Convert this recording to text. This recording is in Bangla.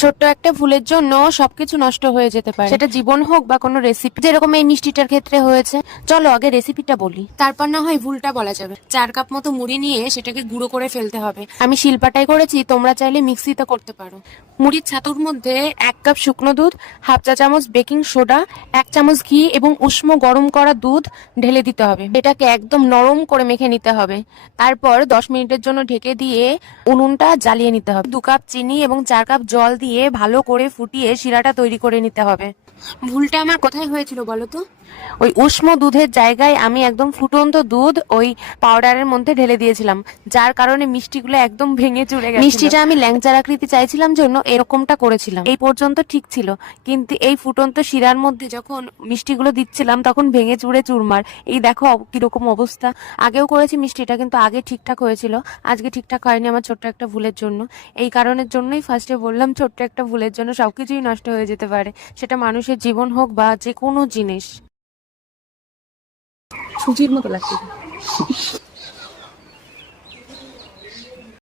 ছোট্ট একটা ভুলের জন্য সবকিছু নষ্ট হয়ে যেতে পারে, সেটা জীবন হোক বা কোনো রেসিপি, যেরকম এই মিষ্টিটার ক্ষেত্রে হয়েছে। চলো আগে রেসিপিটা বলি, তারপর না হয় ভুলটা বলা যাবে। 4 কাপ মতো মুড়ি নিয়ে সেটাকে গুঁড়ো করে ফেলতে হবে। আমি শিলপাটায় করেছি, তোমরা চাইলে মিক্সিতে করতে পারো। মুড়ির ছাতুর মধ্যে 1 কাপ শুকনো দুধ, হাফ চা চামচ বেকিং সোডা, 1 চামচ ঘি এবং উষ্ণ গরম করা দুধ ঢেলে দিতে হবে। এটাকে একদম নরম করে মেখে নিতে হবে। তারপর 10 মিনিটের জন্য ঢেকে দিয়ে উনুনটা জ্বালিয়ে নিতে হবে। 2 কাপ চিনি এবং 4 কাপ জল দিয়ে ভালো করে ফুটিয়ে শিরাটা তৈরি করে নিতে হবে। ভুলটা আমার কোথায় হয়েছিল বলো তো? ওই উষ্ণ দুধের জায়গায় আমি একদম ফুটন্ত দুধ ওই পাউডারের মধ্যে ঢেলে দিয়েছিলাম, যার কারণে মিষ্টিগুলো একদম ভেঙে চুরে গেছে। মিষ্টিটা আমি ল্যাংচার আকৃতি চাইছিলাম জন্য এরকমটা করেছিলাম। এই পর্যন্ত ঠিক ছিল, কিন্তু এই ফুটন্ত শিরার মধ্যে যখন মিষ্টিগুলো দিচ্ছিলাম তখন ভেঙে চুরে চুরমার। এই দেখো কিরকম অবস্থা। আগেও করেছি মিষ্টিটা, কিন্তু আগে ঠিকঠাক হয়েছিল, আজকে ঠিকঠাক হয়নি আমার ছোট্ট একটা ভুলের জন্য। এই কারণের জন্যই ফার্স্টে বললাম ছোট্ট একটা ভুলের জন্য সবকিছুই নষ্ট হয়ে যেতে পারে, সেটা মানুষের জীবন হোক বা যে কোনো জিনিস। সুজির মতো লাগছে।